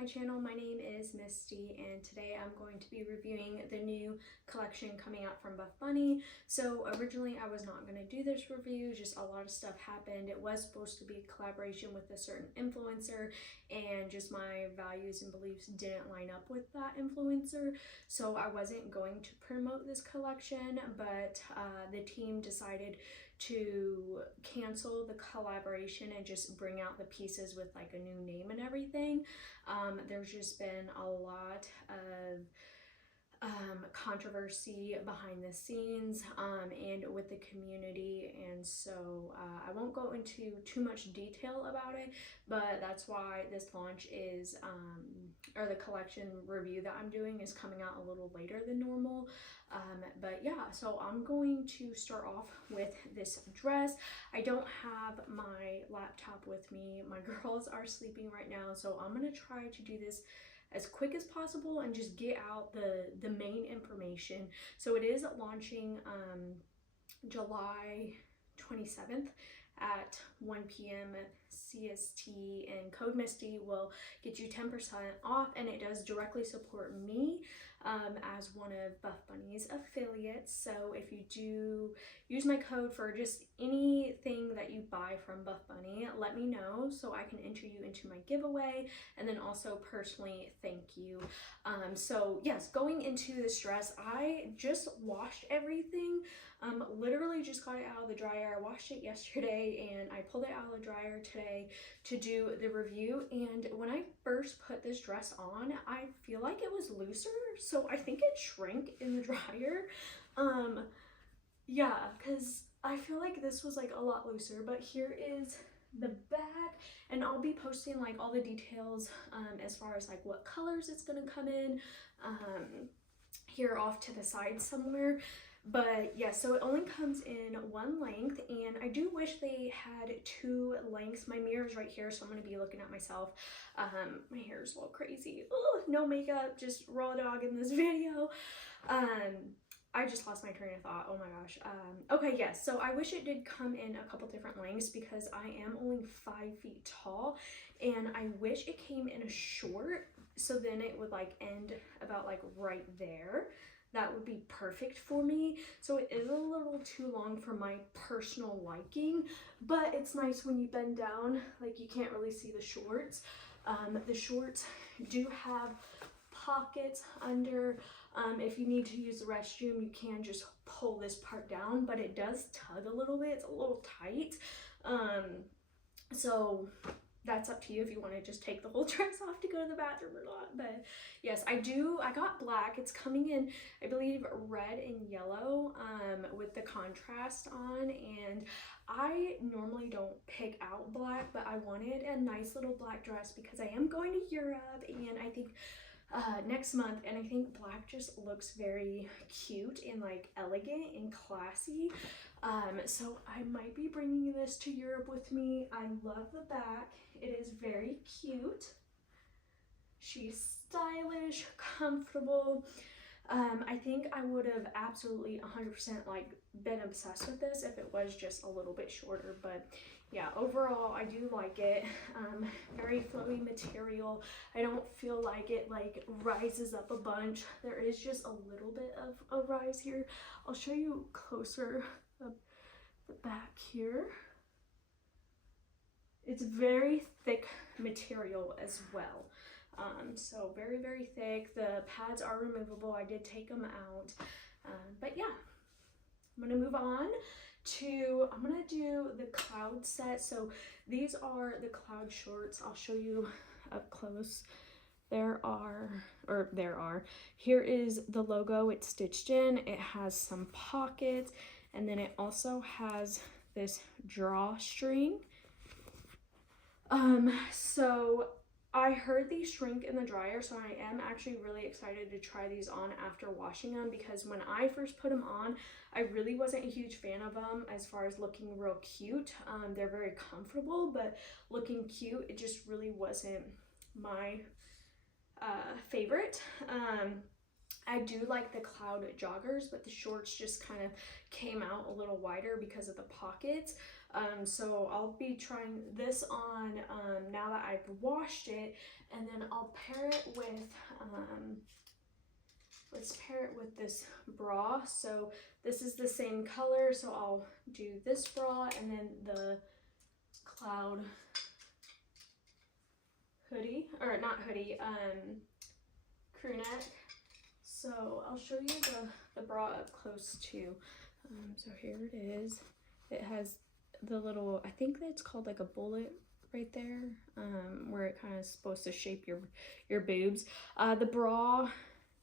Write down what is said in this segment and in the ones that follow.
my channel. My name is Misty and today I'm going to be reviewing the new collection coming out from Buffbunny. So originally I was not going to do this review, just a lot of stuff happened. It was supposed to be a collaboration with a certain influencer and just my values and beliefs didn't line up with that influencer. So I wasn't going to promote this collection, but the team decided to cancel the collaboration and just bring out the pieces with like a new name and everything. There's just been a lot of controversy behind the scenes and with the community, and so I won't go into too much detail about it, but that's why this launch is or the collection review that I'm doing is coming out a little later than normal. But yeah, so I'm going to start off with this dress. I don't have my laptop with me. My girls are sleeping right now, so I'm gonna try to do this as quick as possible and just get out the main information. So it is launching July 27th at 1 p.m. CST, and code Misty will get you 10% off, and it does directly support me as one of Buffbunny's affiliates. So if you do use my code for just anything that you buy from Buffbunny, let me know so I can enter you into my giveaway and then also personally thank you. So yes, going into this dress, I just washed everything. Literally just got it out of the dryer. I washed it yesterday and I pulled it out of the dryer today to do the review, and when I first put this dress on, I feel like it was looser, so I think it shrank in the dryer. Yeah, because I feel like this was like a lot looser, but here is the back, and I'll be posting like all the details as far as like what colors it's gonna come in here off to the side somewhere. But yeah, so it only comes in one length, and I do wish they had two lengths. My mirror's right here, so I'm going to be looking at myself. My hair's a little crazy. Ooh, no makeup, just raw dog in this video. I just lost my train of thought. Oh my gosh. Okay, yes, so I wish it did come in a couple different lengths because I am only 5 feet tall, and I wish it came in a short, so then it would like end about like right there. That would be perfect for me. So it is a little too long for my personal liking, but it's nice when you bend down, like you can't really see the shorts. The shorts do have pockets under. If you need to use the restroom, you can just pull this part down, but it does tug a little bit. It's a little tight. So that's up to you if you want to just take the whole dress off to go to the bathroom or not. But yes, I got black. It's coming in, I believe, red and yellow with the contrast on, and I normally don't pick out black, but I wanted a nice little black dress because I am going to Europe, and I think next month, and I think black just looks very cute and like elegant and classy. So I might be bringing this to Europe with me. I love the back. It is very cute. She's stylish, comfortable. I think I would have absolutely 100% like been obsessed with this if it was just a little bit shorter, but yeah, overall I do like it. Very flowy material. I don't feel like it like rises up a bunch. There is just a little bit of a rise here. I'll show you closer the back here. It's very thick material as well. So very, very thick. The pads are removable. I did take them out. But yeah, I'm gonna move on to, I'm gonna do the cloud set. So these are the cloud shorts. I'll show you up close. Here is the logo. It's stitched in. It has some pockets, and then it also has this drawstring. So I heard these shrink in the dryer, so I am actually really excited to try these on after washing them, because when I first put them on, I really wasn't a huge fan of them as far as looking real cute. They're very comfortable, but looking cute, it just really wasn't my favorite. I do like the cloud joggers, but the shorts just kind of came out a little wider because of the pockets. So I'll be trying this on now that I've washed it, and then I'll pair it with, let's pair it with this bra. So this is the same color, so I'll do this bra and then the cloud hoodie, or not hoodie, crew neck. So I'll show you the bra up close too. So here it is. It has the little, I think that's called like a bullet right there, where it kind of is supposed to shape your boobs. The bra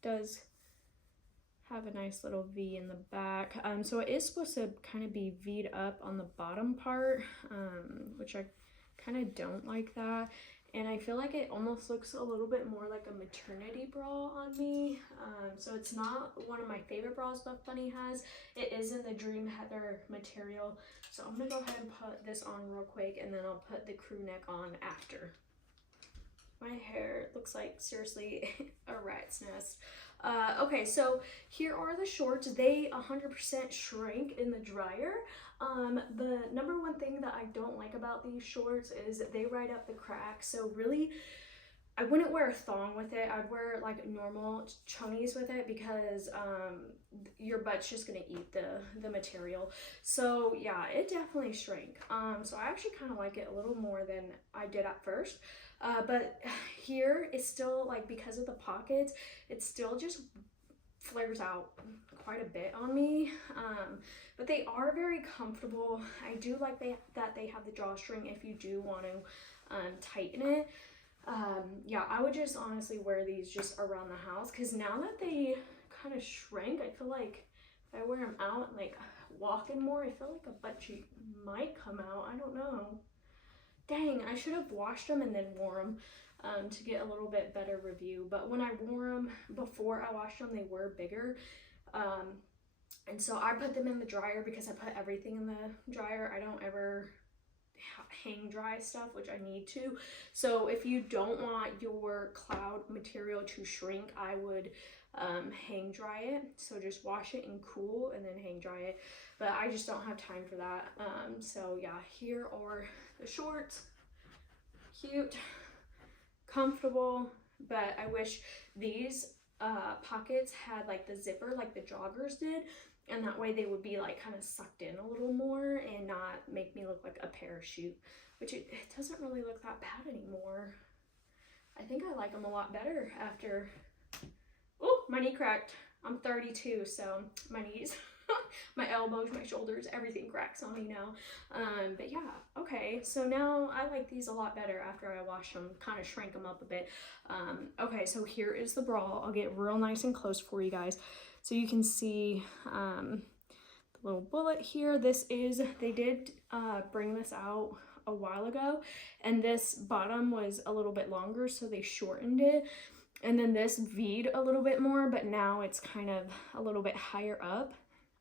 does have a nice little V in the back. So it is supposed to kind of be V'd up on the bottom part, which I kind of don't like that. And I feel like it almost looks a little bit more like a maternity bra on me. So it's not one of my favorite bras Buffbunny has. It is in the Dream Heather material. So I'm gonna go ahead and put this on real quick, and then I'll put the crew neck on after. My hair looks like seriously a rat's nest. Okay, so here are the shorts. They 100% shrink in the dryer. The number one thing that I don't like about these shorts is they ride up the cracks. So really, I wouldn't wear a thong with it. I'd wear like normal chonies with it, because your butt's just gonna eat the material. So yeah, it definitely shrank. So I actually kind of like it a little more than I did at first. But here it's still like, because of the pockets, it still just flares out quite a bit on me. But they are very comfortable. I do like that they have the drawstring if you do want to tighten it. Yeah, I would just honestly wear these just around the house, because now that they kind of shrank, I feel like if I wear them out and like walking more, I feel like a butt cheek might come out. I don't know. Dang, I should have washed them and then wore them to get a little bit better review. But when I wore them before I washed them, they were bigger. And so I put them in the dryer, because I put everything in the dryer. I don't ever hang dry stuff, which I need to. So if you don't want your cloud material to shrink, I would hang dry it. So just wash it and cool and then hang dry it. But I just don't have time for that. So yeah, here are the shorts. Cute, comfortable, but I wish these pockets had like the zipper like the joggers did, and that way they would be like kind of sucked in a little more and not make me look like a parachute, which it doesn't really look that bad anymore. I think I like them a lot better after. Oh, my knee cracked. I'm 32, so my knees, my elbows, my shoulders, everything cracks on me now. But yeah, okay, so now I like these a lot better after I wash them, kind of shrank them up a bit. Okay, so here is the bra. I'll get real nice and close for you guys so you can see the little bullet here. This is, they did bring this out a while ago, and this bottom was a little bit longer, so they shortened it. And then this V'd a little bit more, but now it's kind of a little bit higher up.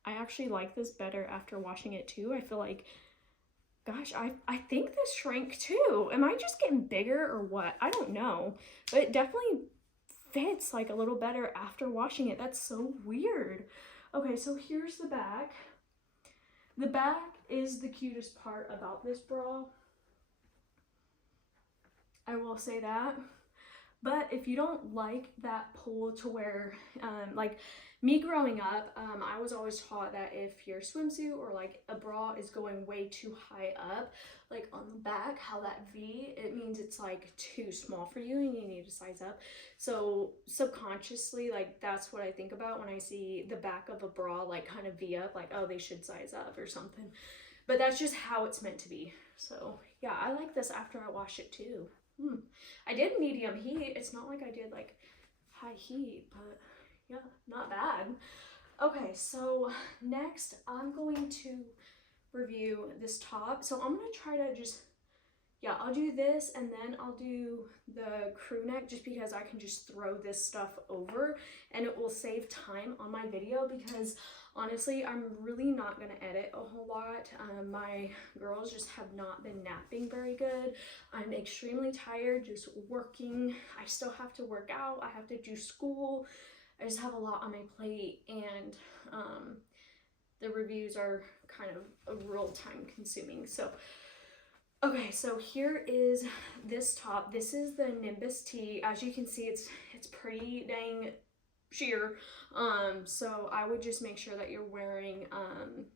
I actually like this better after washing it too. I feel like, gosh, I think this shrank too. Am I just getting bigger or what? I don't know, but it definitely fits like a little better after washing it. That's so weird. Okay, so here's the back. The back is the cutest part about this bra. I will say that. But if you don't like that pull to where, like me growing up, I was always taught that if your swimsuit or like a bra is going way too high up, like on the back, how that V, it means it's like too small for you and you need to size up. So subconsciously, like that's what I think about when I see the back of a bra like kind of V up, like, oh, they should size up or something. But that's just how it's meant to be. So yeah, I like this after I wash it too. I did medium heat. It's not like I did like high heat, but yeah, not bad. Okay, so next I'm going to review this top. So I'm gonna try to just, yeah, I'll do this and then I'll do the crew neck, just because I can just throw this stuff over and it will save time on my video, because honestly, I'm really not going to edit a whole lot. My girls just have not been napping very good. I'm extremely tired just working. I still have to work out. I have to do school. I just have a lot on my plate, and the reviews are kind of a real time consuming. So okay, so here is this top. This is the Nimbus tee. As you can see, it's pretty dang sheer. So I would just make sure that you're wearing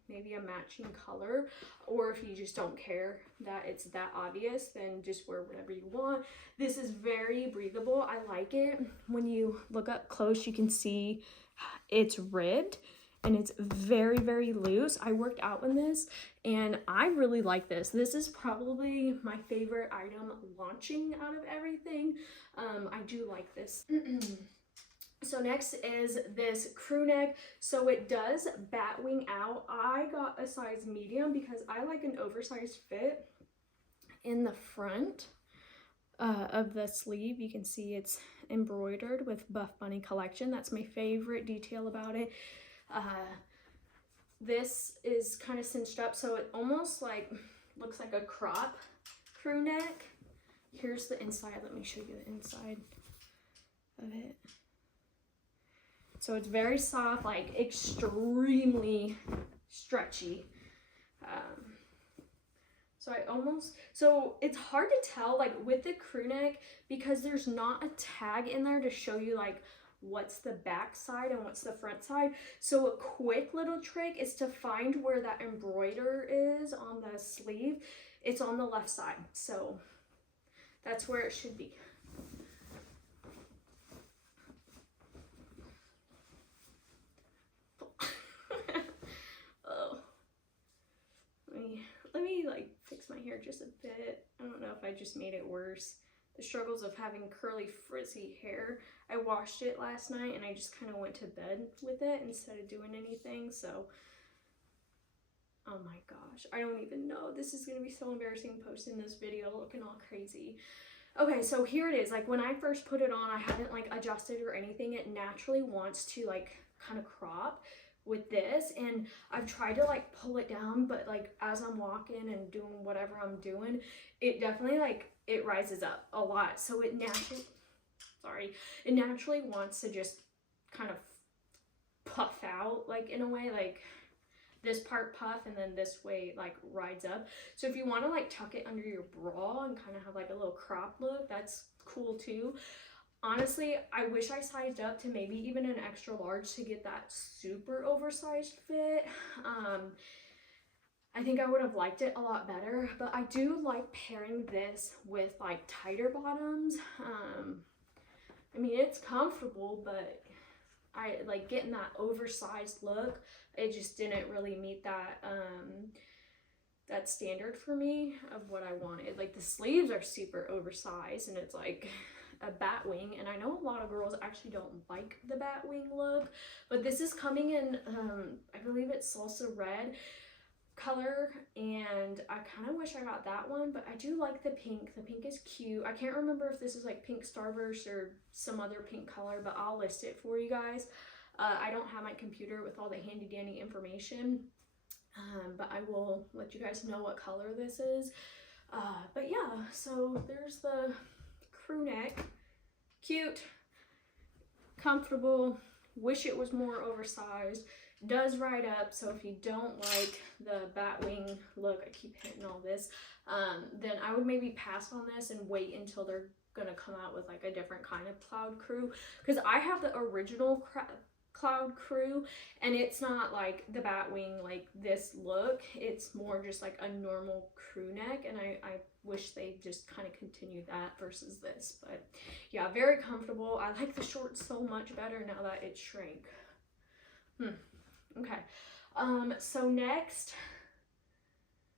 maybe a matching color, or if you just don't care that it's that obvious, then just wear whatever you want. This is very breathable. I like it. When you look up close, you can see it's ribbed and it's very, very loose. I worked out in this and I really like this. This is probably my favorite item launching out of everything. I do like this. So next is this crew neck. So it does bat wing out. I got a size medium because I like an oversized fit in the front of the sleeve. You can see it's embroidered with Buffbunny collection. That's my favorite detail about it. This is kind of cinched up, so it almost like looks like a crop crew neck. Here's the inside. Let me show you the inside of it. So it's very soft, like extremely stretchy. So it's hard to tell like with the crew neck because there's not a tag in there to show you like what's the back side and what's the front side. So a quick little trick is to find where that embroider is on the sleeve. It's on the left side, so that's where it should be. Oh, let me like fix my hair just a bit. I don't know if I just made it worse. The struggles of having curly frizzy hair. I washed it last night and I just kind of went to bed with it instead of doing anything. So oh my gosh, I don't even know. This is gonna be so embarrassing posting this video looking all crazy. Okay, so here it is. Like when I first put it on, I hadn't like adjusted or anything. It naturally wants to like kind of crop with this, and I've tried to like pull it down, but like as I'm walking and doing whatever I'm doing, it definitely like it rises up a lot. So it naturally wants to just kind of puff out, like in a way, like this part puff and then this way like rides up. So if you want to like tuck it under your bra and kind of have like a little crop look, that's cool too. Honestly, I wish I sized up to maybe even an extra large to get that super oversized fit. I think I would have liked it a lot better, but I do like pairing this with like tighter bottoms. I mean, it's comfortable, but I like getting that oversized look. It just didn't really meet that that standard for me of what I wanted. Like the sleeves are super oversized and it's like a bat wing, and I know a lot of girls actually don't like the bat wing look, but this is coming in I believe it's salsa red color, and I kind of wish I got that one, but I do like the pink. The pink is cute. I can't remember if this is like pink starburst or some other pink color, but I'll list it for you guys. I don't have my computer with all the handy dandy information, but I will let you guys know what color this is. But yeah, so there's the crew neck. Cute, comfortable, wish it was more oversized, does ride up. So if you don't like the bat wing look, I keep hitting all this, then I would maybe pass on this and wait until they're gonna come out with like a different kind of cloud crew, because I have the original cloud crew and it's not like the bat wing like this look. It's more just like a normal crew neck, and I wish they just kind of continued that versus this. But yeah, very comfortable. I like the shorts so much better now that it shrank. Okay, so next,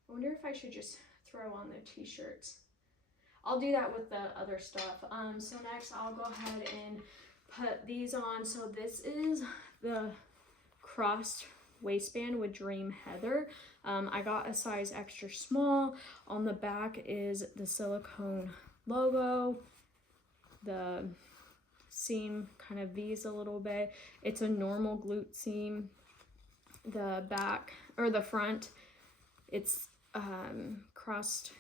I wonder if I should just throw on the t-shirts. I'll do that with the other stuff. So next I'll go ahead and put these on. So this is the crossed waistband with Dream Heather. I got a size extra small. On the back is the silicone logo. The seam kind of V's a little bit. It's a normal glute seam. The back, or the front, it's crossed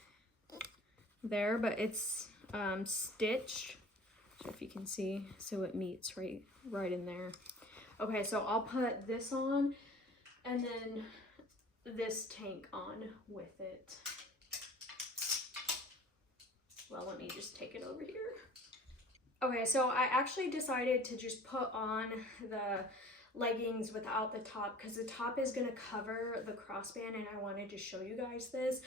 there, but it's stitched, so if you can see, so it meets right right in there. Okay, so I'll put this on and then this tank on with it. Well, let me just take it over here. Okay, so I actually decided to just put on the leggings without the top because the top is going to cover the crossband, and I wanted to show you guys this.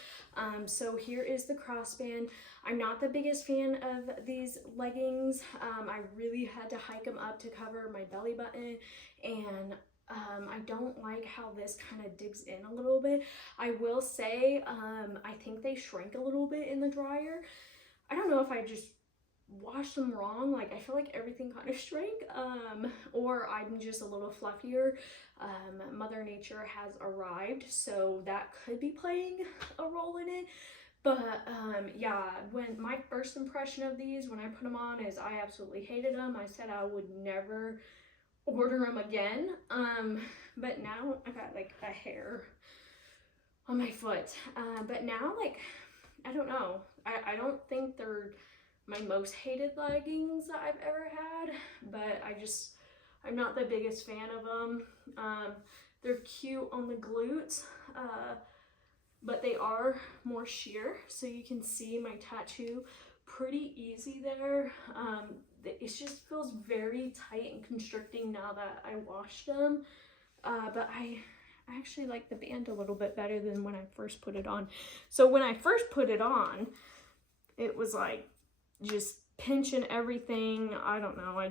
So here is the crossband. I'm not the biggest fan of these leggings. I really had to hike them up to cover my belly button, and I don't like how this kind of digs in a little bit. I will say I think they shrank a little bit in the dryer. I don't know if I just washed them wrong. Like, I feel like everything kind of shrank, or I'm just a little fluffier. Mother Nature has arrived, so that could be playing a role in it. But yeah, when my first impression of these when I put them on is I absolutely hated them. I said I would never order them again. But now I got like a hair on my foot. But now, like, I don't know, I don't think they're my most hated leggings that I've ever had, but I'm not the biggest fan of them. They're cute on the glutes, but they are more sheer, so you can see my tattoo pretty easy there. It just feels very tight and constricting now that I washed them, but I actually like the band a little bit better than when I first put it on. So when I first put it on, it was like just pinching everything. I don't know,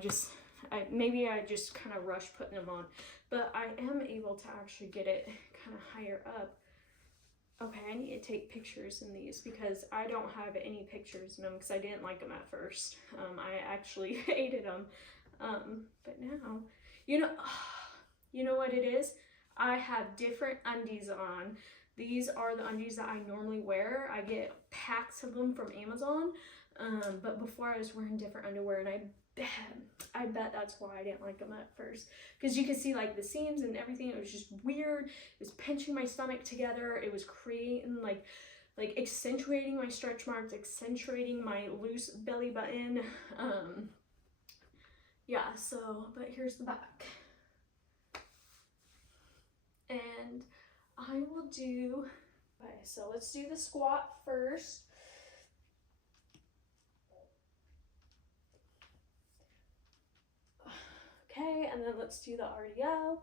maybe I just kind of rushed putting them on, but I am able to actually get it kind of higher up. Okay, I need to take pictures in these because I don't have any pictures in them because I didn't like them at first. I actually hated them, but now, you know what it is? I have different undies on. These are the undies that I normally wear. I get packs of them from Amazon. But before I was wearing different underwear, and I bet that's why I didn't like them at first. Because you could see like the seams and everything. It was just weird. It was pinching my stomach together. It was creating like accentuating my stretch marks, accentuating my loose belly button. Yeah, so, but here's the back. And I will do, okay, so let's do the squat first. Okay, and then let's do the RDL.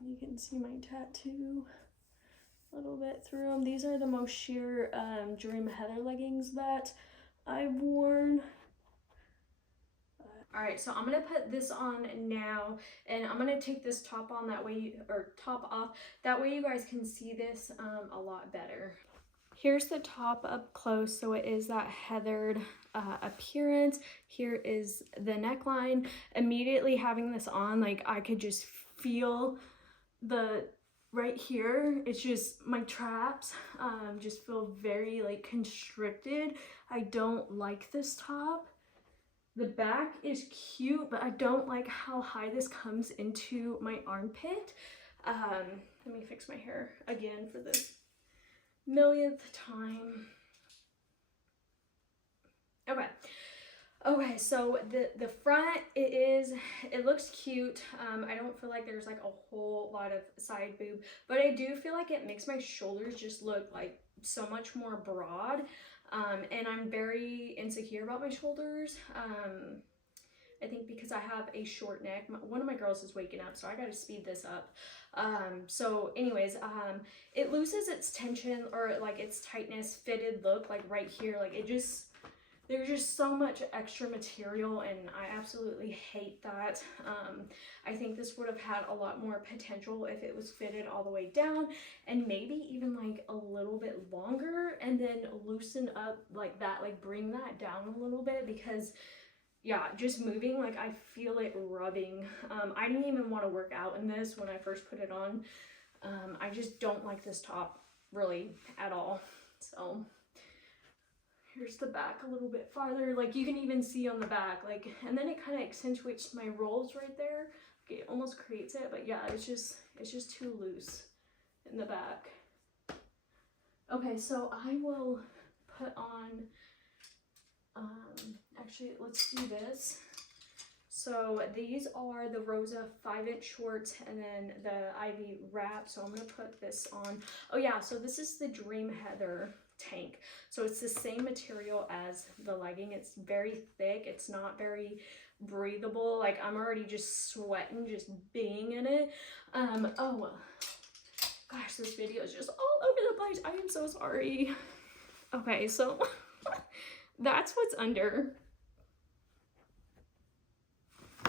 You can see my tattoo a little bit through them. These are the most sheer Dream Heather leggings that I've worn. All right, so I'm gonna put this on now, and I'm gonna take this top on that way, or top off, that way you guys can see this a lot better. Here's the top up close, so it is that heathered appearance. Here is the neckline. Immediately having this on, like, I could just feel the right here, it's just my traps just feel very like constricted. I don't like this top. The back is cute, but I don't like how high this comes into my armpit. Let me fix my hair again for the millionth time. Okay, so the front, it looks cute. I don't feel like there's like a whole lot of side boob, but I do feel like it makes my shoulders just look like so much more broad. And I'm very insecure about my shoulders. I think because I have a short neck. One of my girls is waking up, so I gotta speed this up. So anyways, it loses its tension, or like its tightness, fitted look, like right here. Like it just, there's just so much extra material, and I absolutely hate that. I think this would have had a lot more potential if it was fitted all the way down, and maybe even like a little bit longer, and then loosen up like that, like bring that down a little bit, because yeah, just moving, like I feel it rubbing. I didn't even want to work out in this when I first put it on. I just don't like this top really at all. So here's the back a little bit farther. Like you can even see on the back, like, and then it kind of accentuates my rolls right there. Like, it almost creates it, but yeah, it's just too loose in the back. Okay, so I will put on, actually, let's do this. So these are the Rosa 5-inch shorts and then the Ivy wrap. So I'm gonna put this on. Oh yeah, so this is the Dream Heather tank. So it's the same material as the legging. It's very thick. It's not very breathable. Like I'm already just sweating just being in it. Oh gosh, this video is just all over the place. I am so sorry. Okay, so that's what's under.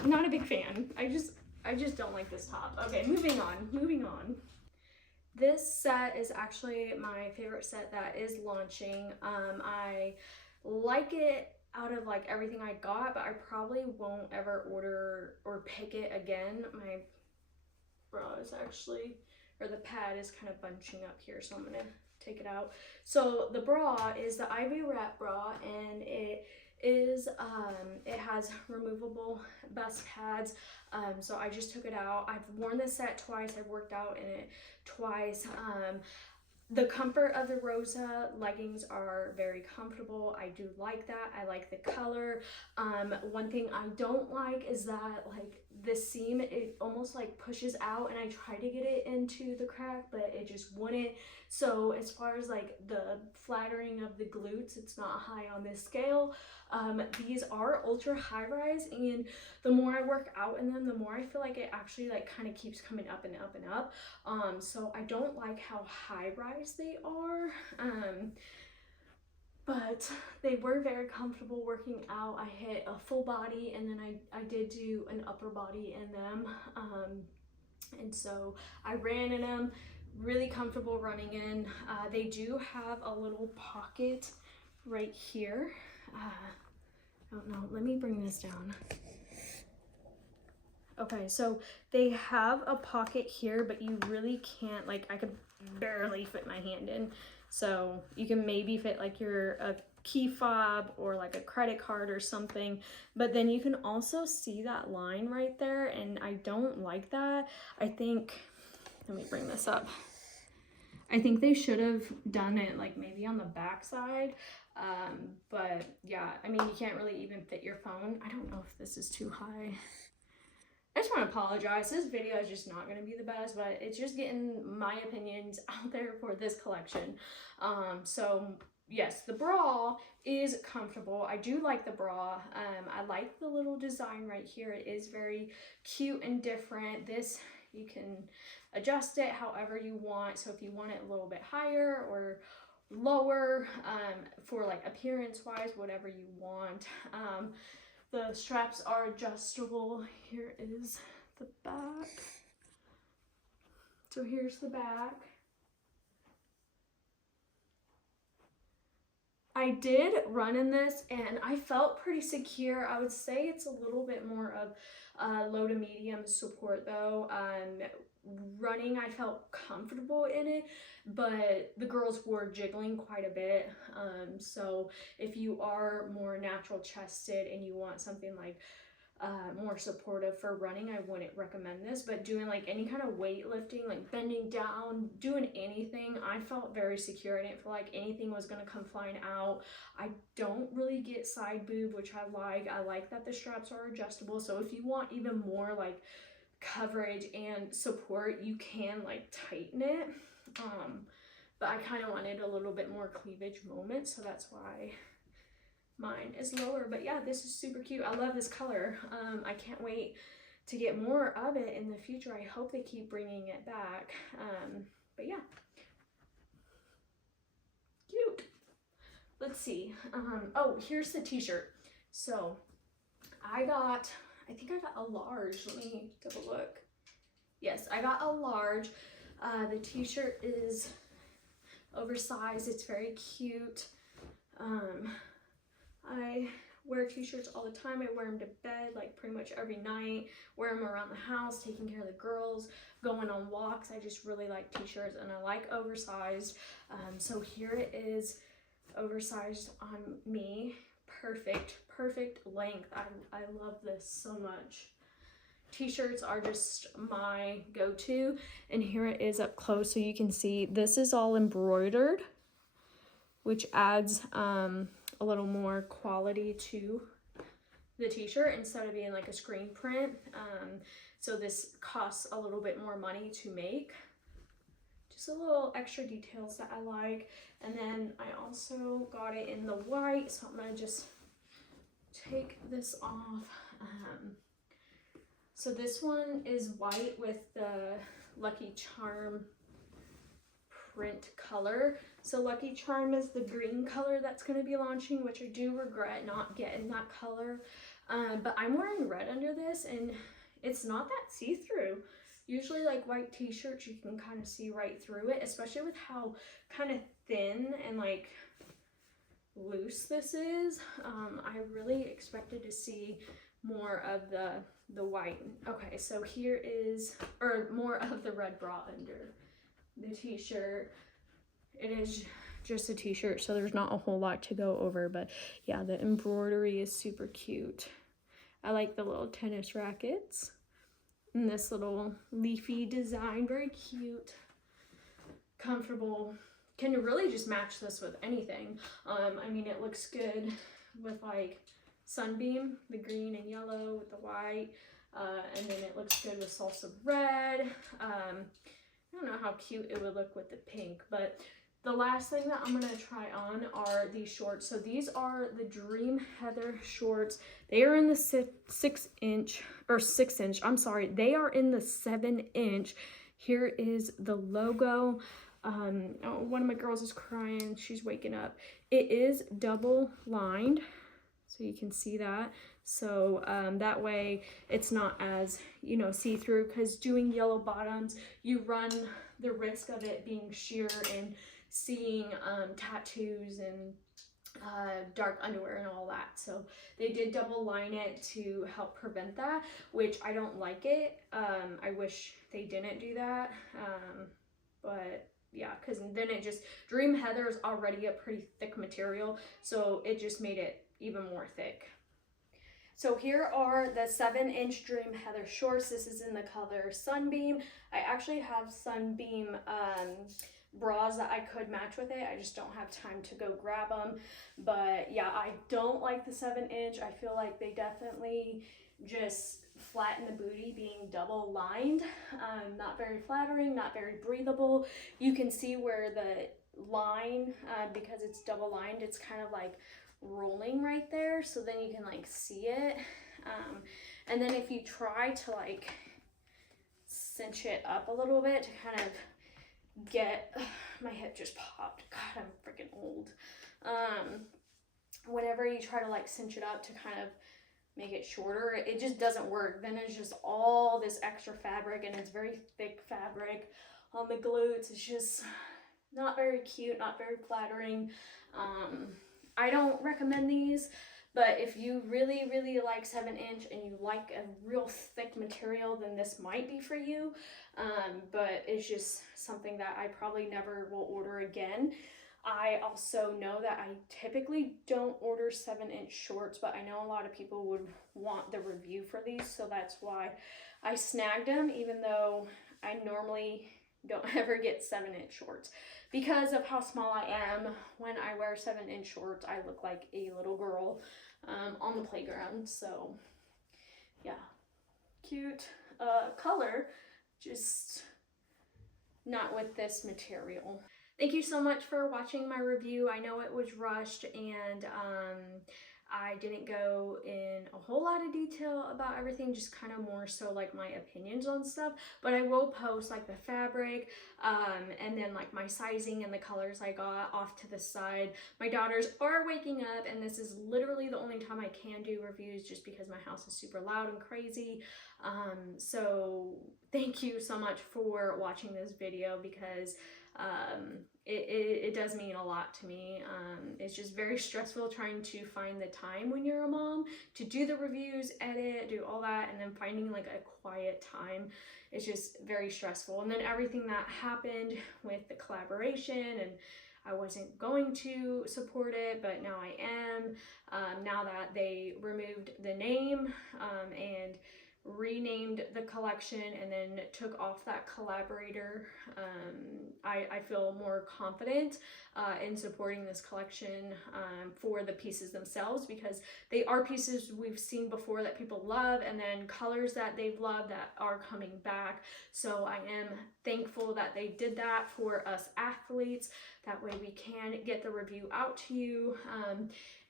Not a big fan. I just don't like this top. Okay, moving on. This set is actually my favorite set that is launching. I like it out of like everything I got, but I probably won't ever order or pick it again. My bra is actually, or the pad is kind of bunching up here, so I'm gonna take it out. So the bra is the Ivy wrap bra, and it is it has removable bust pads. So I just took it out. I've worn this set twice. I've worked out in it twice. The comfort of the Rosa leggings are very comfortable. I do like that. I like the color. One thing I don't like is that like the seam, it almost like pushes out, and I try to get it into the crack, but it just wouldn't. So as far as like the flattering of the glutes, it's not high on this scale. These are ultra high rise, and the more I work out in them, the more I feel like it actually like kind of keeps coming up and up and up. So I don't like how high rise they are. But they were very comfortable working out. I hit a full body, and then I did do an upper body in them. And so I ran in them, really comfortable running in. They do have a little pocket right here. I don't know, let me bring this down. Okay, so they have a pocket here, but you really can't, like I could barely fit my hand in. So you can maybe fit like a key fob or like a credit card or something, but then you can also see that line right there, and I don't like that. I think, let me bring this up. I think they should have done it like maybe on the back side. But yeah, I mean, you can't really even fit your phone. I don't know if this is too high. I just want to apologize. This video is just not going to be the best, but it's just getting my opinions out there for this collection. So yes, the bra is comfortable. I do like the bra. I like the little design right here. It is very cute and different. This, you can adjust it however you want. So if you want it a little bit higher or lower, for like appearance wise, whatever you want. The straps are adjustable. Here is the back. So here's the back. I did run in this, and I felt pretty secure. I would say it's a little bit more of low to medium support though. Running, I felt comfortable in it, but the girls were jiggling quite a bit. So if you are more natural chested and you want something like more supportive for running, I wouldn't recommend this. But doing like any kind of weightlifting, like bending down, doing anything, I felt very secure. I didn't feel like anything was going to come flying out. I don't really get side boob, which I like. I like that the straps are adjustable. So if you want even more like coverage and support, you can like tighten it. But I kind of wanted a little bit more cleavage moment, so that's why mine is lower. But yeah, this is super cute. I love this color. I can't wait to get more of it in the future. I hope they keep bringing it back. But yeah, cute. Let's see. Oh, here's the t-shirt. So I think I got a large. Let me double look. Yes, I got a large. The t-shirt is oversized. It's very cute. I wear t-shirts all the time. I wear them to bed like pretty much every night. Wear them around the house, taking care of the girls, going on walks. I just really like t-shirts, and I like oversized. So here it is, oversized on me. Perfect length. I love this so much. T-shirts are just my go-to, and here it is up close so you can see this is all embroidered. which adds a little more quality to the t-shirt instead of being like a screen print. So this costs a little bit more money to make. Just a little extra details that I like. And then I also got it in the white, so I'm gonna just take this off. So this one is white with the Lucky Charm print color. So Lucky Charm is the green color that's going to be launching, which I do regret not getting that color. But I'm wearing red under this, and it's not that see-through. Usually like white t-shirts, you can kind of see right through it, especially with how kind of thin and like loose this is. I really expected to see more of the white. Okay, so here is, or more of the red bra under the t-shirt. It is just a t-shirt, so there's not a whole lot to go over, but yeah, the embroidery is super cute. I like the little tennis rackets and this little leafy design, very cute, comfortable. Can really just match this with anything. I mean, it looks good with like Sunbeam, the green and yellow with the white, and then it looks good with salsa red. I don't know how cute it would look with the pink, but the last thing that I'm gonna try on are these shorts. So these are the Dream Heather shorts. They are in the 6 inch, I'm sorry, they are in the 7 inch. Here is the logo. Oh, one of my girls is crying, she's waking up. It is double lined, so you can see that. So that way it's not as, you know, see-through, because doing yellow bottoms, you run the risk of it being sheer and seeing tattoos and dark underwear and all that. So they did double line it to help prevent that, which I don't like it. I wish they didn't do that, but yeah, because then it just, Dream Heather is already a pretty thick material, so it just made it even more thick. So here are the 7 inch Dream Heather shorts. This is in the color Sunbeam. I actually have Sunbeam bras that I could match with it. I just don't have time to go grab them. But yeah, I don't like the 7 inch. I feel like they definitely just flatten the booty being double lined. Not very flattering, not very breathable. You can see where the line, because it's double lined, it's kind of like rolling right there, so then you can like see it. And then if you try to like cinch it up a little bit to kind of get, my hip just popped, god, I'm freaking old. Whenever you try to like cinch it up to kind of make it shorter, it just doesn't work. Then it's just all this extra fabric, and it's very thick fabric on the glutes. It's just not very cute, not very flattering. I don't recommend these, but if you really, really like 7 inch and you like a real thick material, then this might be for you. But it's just something that I probably never will order again. I also know that I typically don't order 7 inch shorts, but I know a lot of people would want the review for these, so that's why I snagged them, even though I normally don't ever get 7 inch shorts. Because of how small I am, when I wear 7 inch shorts, I look like a little girl on the playground. So yeah, cute color, just not with this material. Thank you so much for watching my review. I know it was rushed, and I didn't go in a whole lot of detail about everything, just kind of more so like my opinions on stuff, but I will post like the fabric and then like my sizing and the colors I got off to the side. My daughters are waking up, and this is literally the only time I can do reviews just because my house is super loud and crazy. So thank you so much for watching this video, because it does mean a lot to me. It's just very stressful trying to find the time when you're a mom to do the reviews, edit, do all that, and then finding like a quiet time. It's just very stressful. And then everything that happened with the collaboration, and I wasn't going to support it, but now I am. Now that they removed the name and renamed the collection and then took off that collaborator, I feel more confident in supporting this collection for the pieces themselves, because they are pieces we've seen before that people love, and then colors that they've loved that are coming back. So I am thankful that they did that for us athletes. That way we can get the review out to you.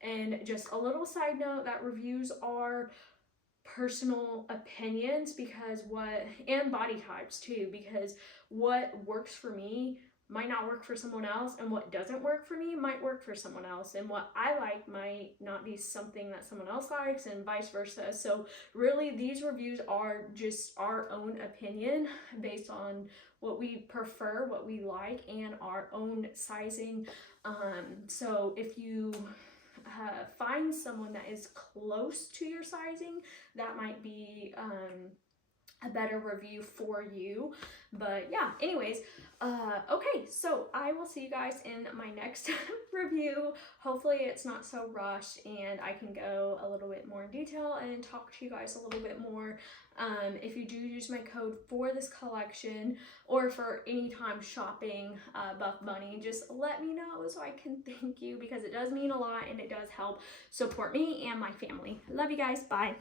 And just a little side note, that reviews are personal opinions, because and body types too, because what works for me might not work for someone else, and what doesn't work for me might work for someone else, and what I like might not be something that someone else likes, and vice versa. So really, these reviews are just our own opinion based on what we prefer, what we like, and our own sizing. So if you find someone that is close to your sizing, that might be a better review for you. But yeah, anyways, okay, so I will see you guys in my next review. Hopefully it's not so rushed and I can go a little bit more in detail and talk to you guys a little bit more. If you do use my code for this collection, or for any time shopping Buffbunny, just let me know so I can thank you, because it does mean a lot and it does help support me and my family. Love you guys. Bye.